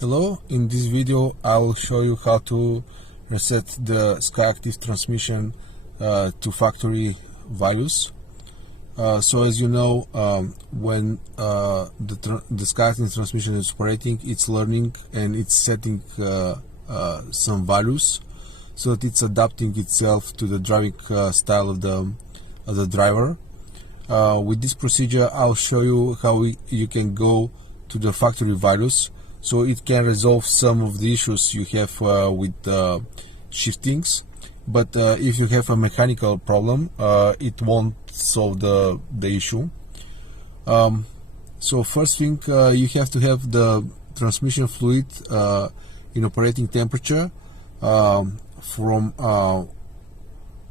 Hello, in this video I will show you how to reset the Skyactive transmission to factory values. So as you know, when the Skyactive transmission is operating, it's learning and it's setting some values so that it's adapting itself to the driving style of the driver. With this procedure I'll show you how you can go to the factory values, so it can resolve some of the issues you have with shiftings. But if you have a mechanical problem, it won't solve the issue. So first thing, you have to have the transmission fluid in operating temperature from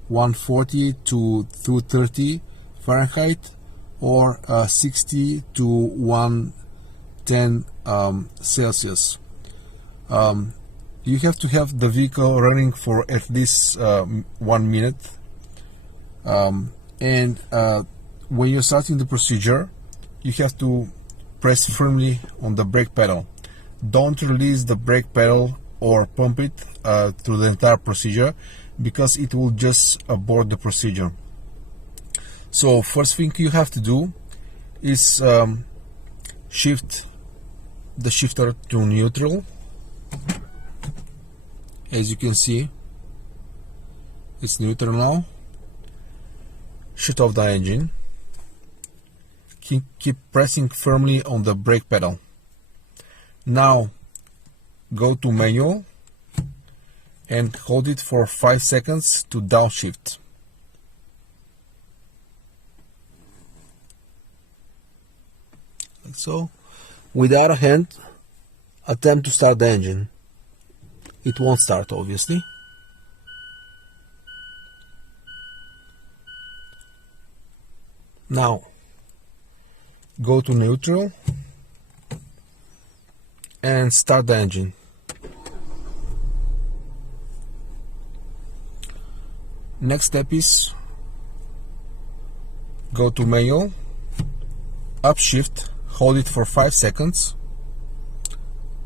140 to 230 Fahrenheit or 60 to 110 Celsius. You have to have the vehicle running for at least 1 minute, and when you're starting the procedure you have to press firmly on the brake pedal. Don't release the brake pedal or pump it through the entire procedure, because it will just abort the procedure. So first thing you have to do is shift the shifter to neutral. As you can see, it's neutral now. Shut off the engine. Keep pressing firmly on the brake pedal. Now go to manual and hold it for 5 seconds to downshift. Like so. With the other hand, attempt to start the engine. It won't start, obviously. Now go to neutral and start the engine. Next step is go to manual, upshift, hold it for 5 seconds.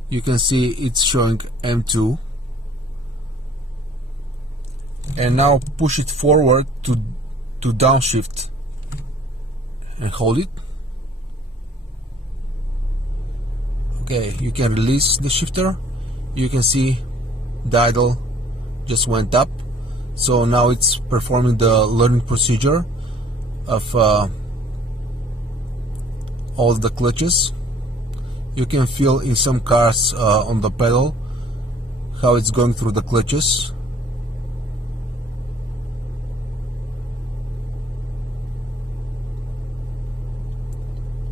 You can see it's showing M2, and now push it forward to downshift and hold it. Okay, you can release the shifter. You can see the idle just went up, so now it's performing the learning procedure of all the clutches. You can feel in some cars on the pedal how it's going through the clutches.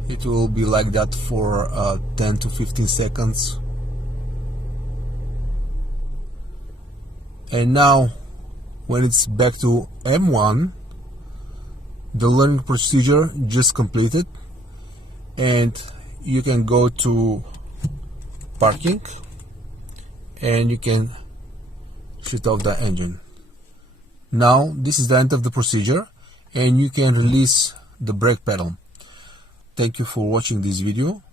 It will be like that for 10 to 15 seconds. And now when it's back to M1, the learning procedure just completed, and you can go to parking and you can shut off the engine. Now this is the end of the procedure, and you can release the brake pedal. Thank you for watching this video.